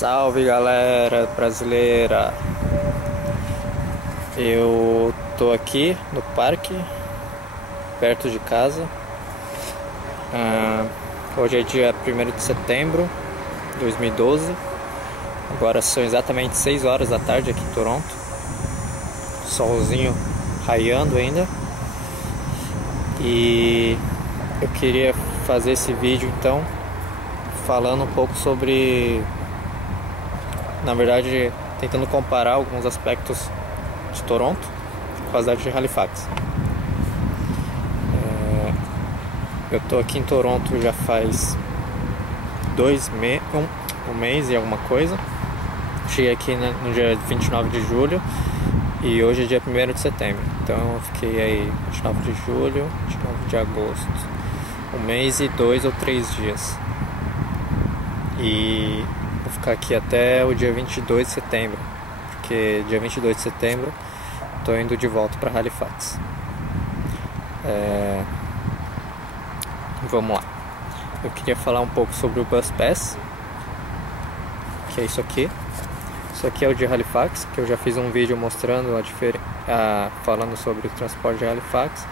Salve galera brasileira! Eu tô aqui no parque, perto de casa. Hoje é dia 1º de setembro de 2012. Agora são exatamente 6 horas da tarde aqui em Toronto. Solzinho raiando ainda. E eu queria fazer esse vídeo então falando um pouco sobre, na verdade, tentando comparar alguns aspectos de Toronto com a cidade de Halifax. Eu tô aqui em Toronto já faz um mês e alguma coisa. Cheguei aqui no dia 29 de julho e hoje é dia 1º de setembro. Então eu fiquei aí 29 de julho, 29 de agosto, um mês e 2 ou 3 dias. E vou ficar aqui até o dia 22 de setembro, porque dia 22 de setembro tô indo de volta para Halifax. Vamos lá. Eu queria falar um pouco sobre o Bus Pass, que é isso aqui. Isso aqui é o de Halifax, que eu já fiz um vídeo mostrando falando sobre o transporte de Halifax.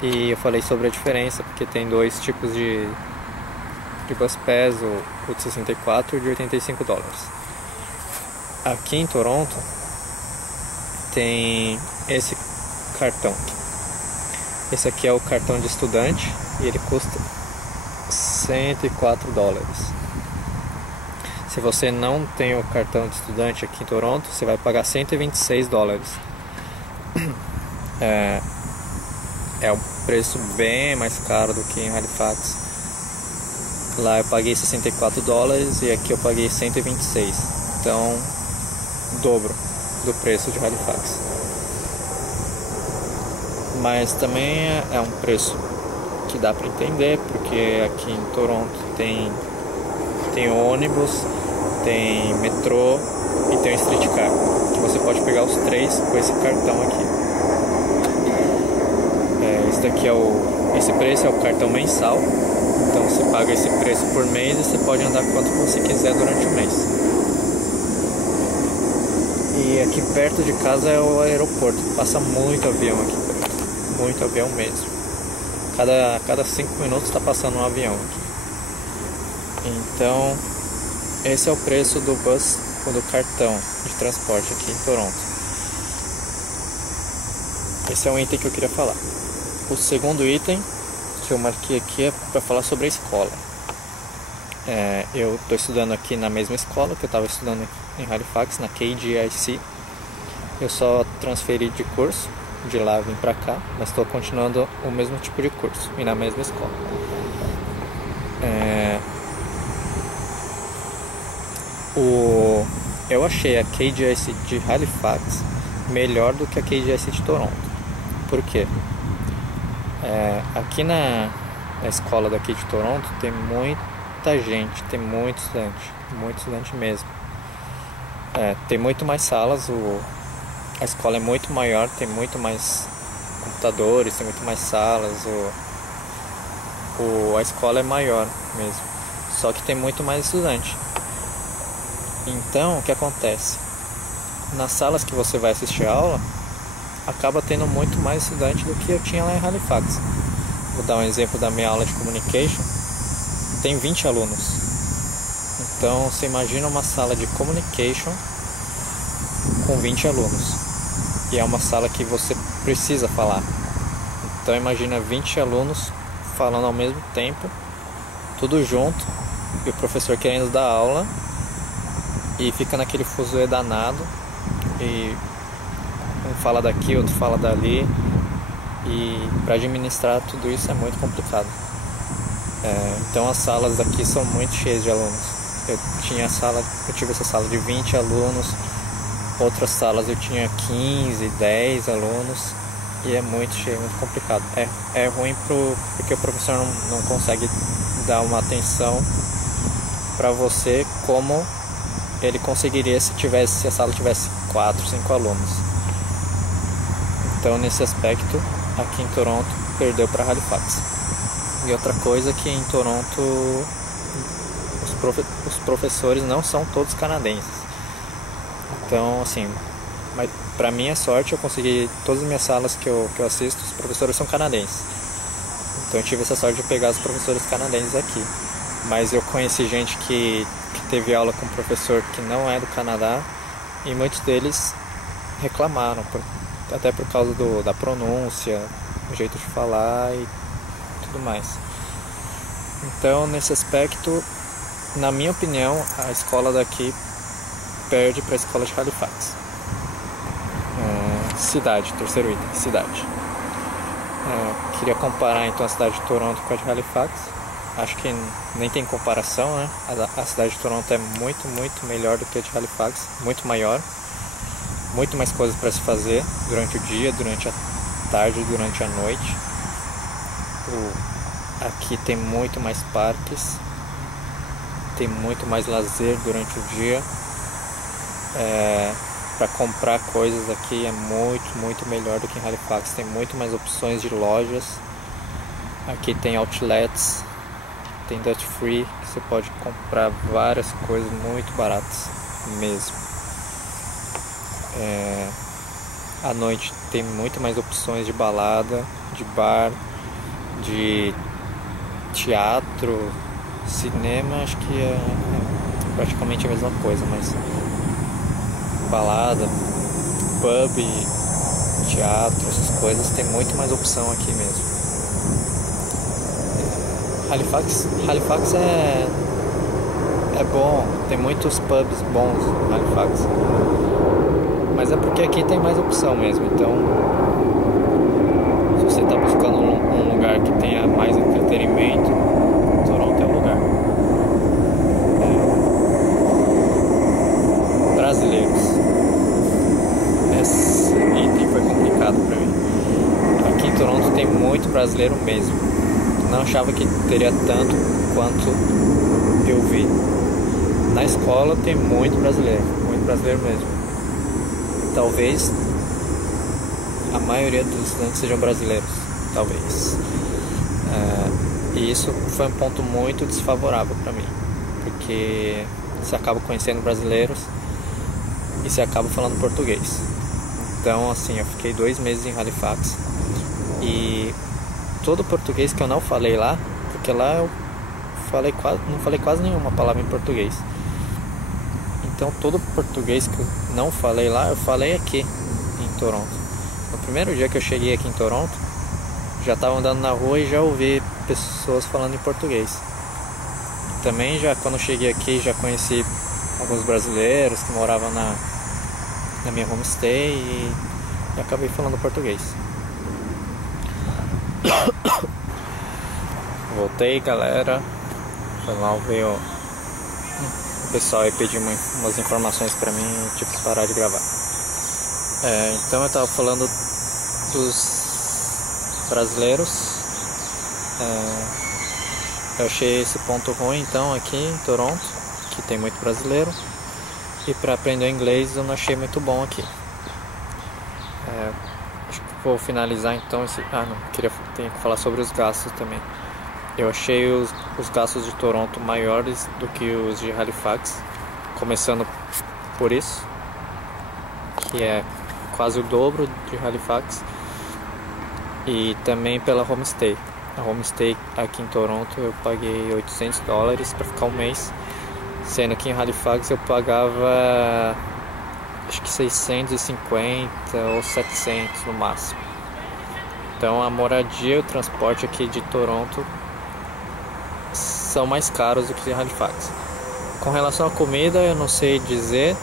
E eu falei sobre a diferença, porque tem dois tipos de Bus Pass, o de 64 e o de 85 dólares. Aqui em Toronto tem esse cartão. Esse aqui é o cartão de estudante e ele custa 104 dólares. Se você não tem o cartão de estudante aqui em Toronto, você vai pagar 126 dólares. É um preço bem mais caro do que em Halifax. Lá eu paguei 64 dólares e aqui eu paguei 126. Então, dobro do preço de Halifax. Mas também é um preço que dá para entender, porque aqui em Toronto tem ônibus, tem metrô e tem o streetcar, que você pode pegar os três com esse cartão aqui. Esse preço é o cartão mensal, então você paga esse preço por mês e você pode andar quanto você quiser durante o mês. E aqui perto de casa é o aeroporto, passa muito avião aqui perto, muito avião mesmo. Cada 5 minutos está passando um avião aqui. Então, esse é o preço do cartão de transporte aqui em Toronto. Esse é um item que eu queria falar. O segundo item que eu marquei aqui é para falar sobre a escola. Eu estou estudando aqui na mesma escola que eu estava estudando em Halifax, na KGIC. Eu só transferi de curso, de lá vim para cá, mas estou continuando o mesmo tipo de curso e na mesma escola. Eu achei a KGIC de Halifax melhor do que a KGIC de Toronto. Por quê? Aqui na escola daqui de Toronto tem muita gente, tem muito estudante mesmo. Tem muito mais salas, a escola é muito maior, tem muito mais computadores, tem muito mais salas, a escola é maior mesmo, só que tem muito mais estudante. Então, o que acontece? Nas salas que você vai assistir a aula, acaba tendo muito mais estudante do que eu tinha lá em Halifax. Vou dar um exemplo da minha aula de Communication. Tem 20 alunos. Então, você imagina uma sala de Communication com 20 alunos. E é uma sala que você precisa falar. Então, imagina 20 alunos falando ao mesmo tempo, tudo junto, e o professor querendo dar aula, e fica naquele fuzuê danado, e um fala daqui, outro fala dali, e para administrar tudo isso é muito complicado. Então as salas daqui são muito cheias de alunos. Eu tive essa sala de 20 alunos, outras salas eu tinha 15, 10 alunos, e é muito cheio, muito complicado. É ruim porque o professor não consegue dar uma atenção para você como ele conseguiria se a sala tivesse 4, 5 alunos. Então, nesse aspecto, aqui em Toronto perdeu para Halifax. E outra coisa que em Toronto os os professores não são todos canadenses. Então, assim, mas pra minha sorte eu consegui, todas as minhas salas que eu assisto, os professores são canadenses. Então eu tive essa sorte de pegar os professores canadenses aqui. Mas eu conheci gente que teve aula com um professor que não é do Canadá, e muitos deles reclamaram, até por causa da pronúncia, do jeito de falar e tudo mais. Então, nesse aspecto, na minha opinião, a escola daqui perde para a escola de Halifax. Cidade, terceiro item, cidade. Queria comparar então a cidade de Toronto com a de Halifax. Acho que nem tem comparação, né? A cidade de Toronto é muito, muito melhor do que a de Halifax, muito maior, muito mais coisas para se fazer durante o dia, durante a tarde, durante a noite. Aqui tem muito mais parques, tem muito mais lazer durante o dia. Para comprar coisas aqui é muito, muito melhor do que em Halifax. Tem muito mais opções de lojas. Aqui tem outlets, tem duty free, que você pode comprar várias coisas muito baratas mesmo. À noite tem muito mais opções de balada, de bar, de teatro, cinema. Acho que é praticamente a mesma coisa, mas balada, pub, teatro, essas coisas, tem muito mais opção aqui mesmo. Halifax é bom, tem muitos pubs bons em Halifax, mas é porque aqui tem mais opção mesmo. Então, se você está buscando um lugar que tenha mais entretenimento, Toronto é o lugar. Brasileiros, esse item foi complicado para mim. Aqui em Toronto tem muito brasileiro mesmo. Não achava que teria tanto quanto eu vi. Na escola tem muito brasileiro mesmo. Talvez a maioria dos estudantes sejam brasileiros, talvez. E isso foi um ponto muito desfavorável para mim, porque você acaba conhecendo brasileiros e você acaba falando português. Então, assim, eu fiquei 2 meses em Halifax e todo o português que eu não falei lá, porque lá eu não falei quase nenhuma palavra em português. Então todo o português que eu não falei lá, eu falei aqui em Toronto. No primeiro dia que eu cheguei aqui em Toronto, já estava andando na rua e já ouvi pessoas falando em português. Também já quando eu cheguei aqui já conheci alguns brasileiros que moravam na minha homestay e acabei falando português. Voltei, galera. Foi mal, veio o pessoal aí pedir umas informações pra mim e tive que parar de gravar. Então eu tava falando dos brasileiros. Eu achei esse ponto ruim então aqui em Toronto, que tem muito brasileiro. E pra aprender inglês eu não achei muito bom aqui. Acho que vou finalizar então esse... tenho que falar sobre os gastos também. Eu achei os gastos de Toronto maiores do que os de Halifax, começando por isso, que é quase o dobro de Halifax, e também pela homestay. A homestay aqui em Toronto eu paguei $800 para ficar um mês, sendo que em Halifax eu pagava acho que 650 ou 700 no máximo. Então a moradia e o transporte aqui de Toronto são mais caros do que em Halifax. Com relação à comida eu não sei dizer,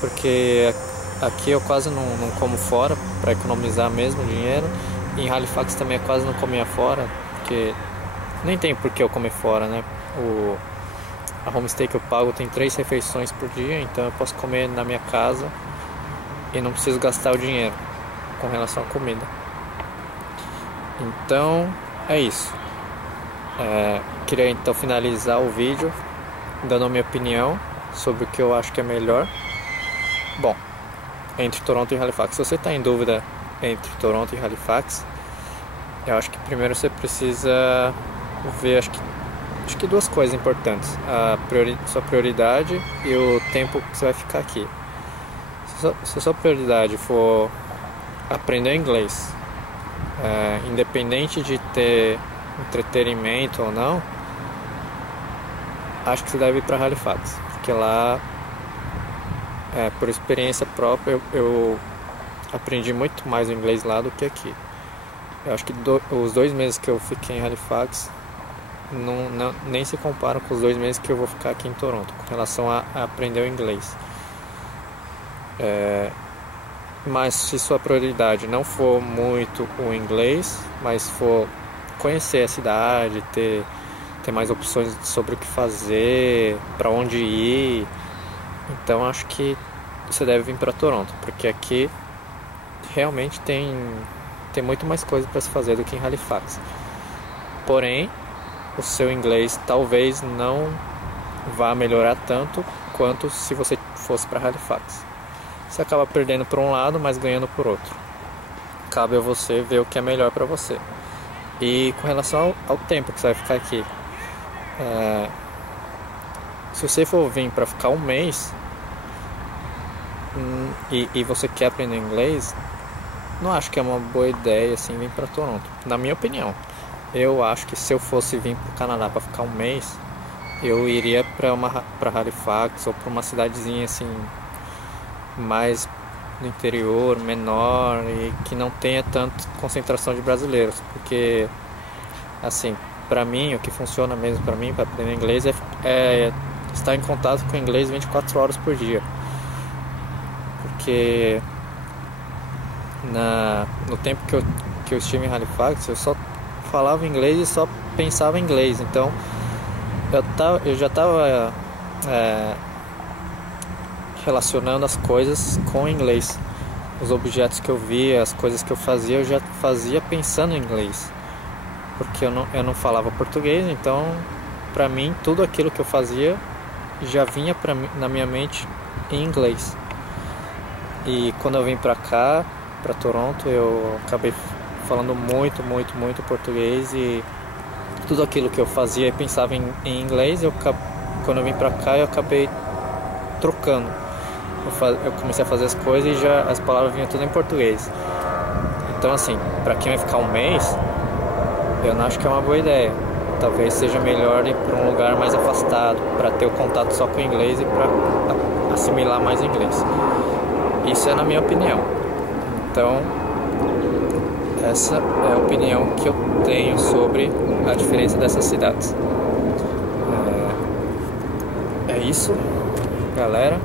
porque aqui eu quase não como fora, para economizar mesmo dinheiro. E em Halifax também eu quase não comia fora, porque nem tem por que eu comer fora, né? A homestay que eu pago tem 3 refeições por dia, então eu posso comer na minha casa e não preciso gastar o dinheiro com relação à comida. Então é isso. Queria então finalizar o vídeo dando a minha opinião sobre o que eu acho que é melhor. Bom, entre Toronto e Halifax. Se você está em dúvida entre Toronto e Halifax, eu acho que primeiro você precisa ver, acho que acho que duas coisas importantes: sua prioridade e o tempo que você vai ficar aqui. Se a sua prioridade for aprender inglês, independente de ter entretenimento ou não, acho que você deve ir para Halifax, porque lá, por experiência própria, eu aprendi muito mais o inglês lá do que aqui. Eu acho que os 2 meses que eu fiquei em Halifax nem se comparam com os 2 meses que eu vou ficar aqui em Toronto, com relação a aprender o inglês. Mas se sua prioridade não for muito o inglês, mas for conhecer a cidade, ter mais opções sobre o que fazer, para onde ir, então acho que você deve vir para Toronto, porque aqui realmente tem muito mais coisa para se fazer do que em Halifax. Porém, o seu inglês talvez não vá melhorar tanto quanto se você fosse para Halifax. Você acaba perdendo por um lado, mas ganhando por outro. Cabe a você ver o que é melhor para você. E com relação ao tempo que você vai ficar aqui, se você for vir para ficar um mês e você quer aprender inglês, não acho que é uma boa ideia assim vir para Toronto, na minha opinião. Eu acho que se eu fosse vir para o Canadá para ficar um mês, eu iria para Halifax ou para uma cidadezinha assim mais no interior, menor, e que não tenha tanta concentração de brasileiros, porque assim, para mim, o que funciona mesmo para mim para aprender inglês é estar em contato com o inglês 24 horas por dia, porque no tempo que eu estive em Halifax, eu só falava inglês e só pensava em inglês. Então eu já estava relacionando as coisas com o inglês. Os objetos que eu via, as coisas que eu fazia, eu já fazia pensando em inglês, porque eu não falava português. Então para mim tudo aquilo que eu fazia já vinha na minha mente em inglês. E quando eu vim para cá, para Toronto, eu acabei falando muito português, e tudo aquilo que eu fazia e pensava em inglês, quando eu vim pra cá eu acabei trocando. Eu comecei a fazer as coisas e já as palavras vinham tudo em português. Então assim, pra quem vai ficar um mês, eu não acho que é uma boa ideia. Talvez seja melhor ir para um lugar mais afastado, para ter o contato só com o inglês e para assimilar mais inglês. Isso é na minha opinião. Então essa é a opinião que eu tenho sobre a diferença dessas cidades. É isso, galera.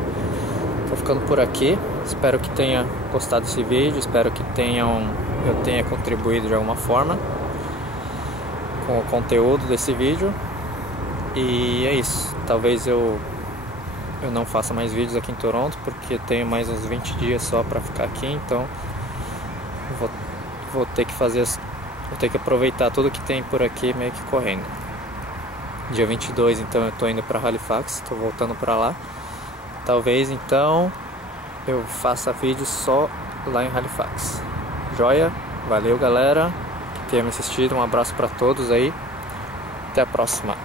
Tô ficando por aqui. Espero que tenha gostado desse vídeo. Espero que eu tenha contribuído de alguma forma com o conteúdo desse vídeo. E é isso. Talvez eu não faça mais vídeos aqui em Toronto, porque tenho mais uns 20 dias só para ficar aqui. Então vou ter que aproveitar tudo que tem por aqui meio que correndo. Dia 22, então, eu tô indo para Halifax, tô voltando para lá. Talvez então eu faça vídeo só lá em Halifax. Joia? Valeu, galera, que tenha me assistido. Um abraço para todos aí. Até a próxima.